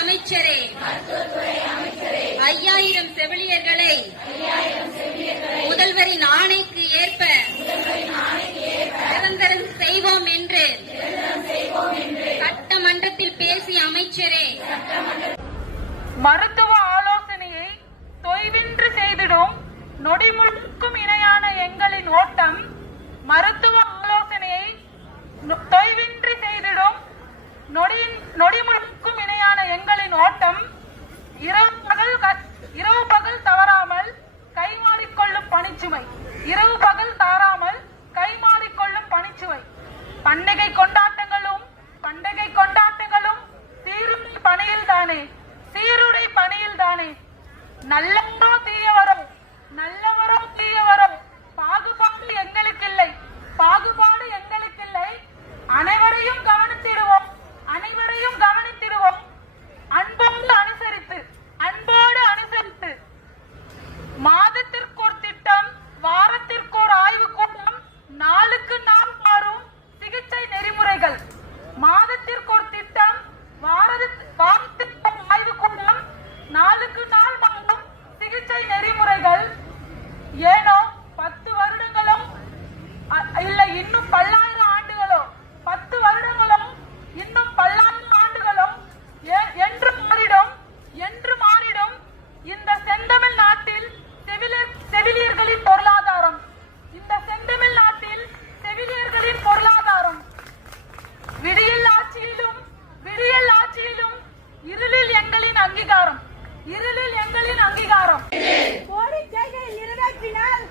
அமைச்சரே, 5000 செவிலியர்களை முதல்வரின் ஆணைக்கு ஏற்ப நிரந்தரம் செய்வோம் என்று சட்டமன்றத்தில் பேசிய அமைச்சரே, மருத்துவ ஆலோசனையை தொய்வின்றி செய்திடும் நொடிமுழுக்கும் இணையான எங்களின் ஓட்டம், மருத்துவ ஆலோசனையை தொய்வின்றி செய்திடும் நொடிமுழுக்கும் இணையான எங்களின் ஓட்டம், இரவு பகல் தவறாமல் கைமாறிக்கொள்ளும் பணிச்சுமை, இரவு பகல் தாராமல் கைமாறிக்கொள்ளும் பணிச்சுமை, பண்டிகை கொண்டாட்டங்களும் சீருடை பணியில்தானே, சீருடை பணியில்தானே. நல்லவரோ தீயவரோ பாகுபாடு எங்களுக்கில்லை, பாகுபாடு எங்களுக்கில்லை. அனைவரையும் கவனித்திடுவோம், அன்போடு அனுசரித்து மாதத்திற்கு ஒரு திட்டம், வாரத்திற்கு ஒரு ஆய்வு கூட்டம், நாளுக்கு நாள் மாறும் சிகிச்சை நெறிமுறைகள். மாதத்திற்கு ஒரு திட்டம், வாரத்திற்கு ஒரு ஆய்வு கூட்டம், நாளுக்கு நாள் மாறும் சிகிச்சை நெறிமுறைகள். ஏனோ 10 வருடங்களும் இல்லை இன்னும் 10,000 ஆண்டுகளோ, 10 வருடங்களும் இன்னும் 10,000 ஆண்டுகளும் என்று மாறிடும் இந்த செந்தமிழ் நாட்டில் செவிலியர்களின் பொருளாதாரம், இந்த செந்தமிழ் நாட்டில் செவிலியர்களின் பொருளாதாரம் விடியல் ஆட்சியிலும் இருளில் எங்களின் அங்கீகாரம், கோரிக்கைகள் நிறைவேற்றினால்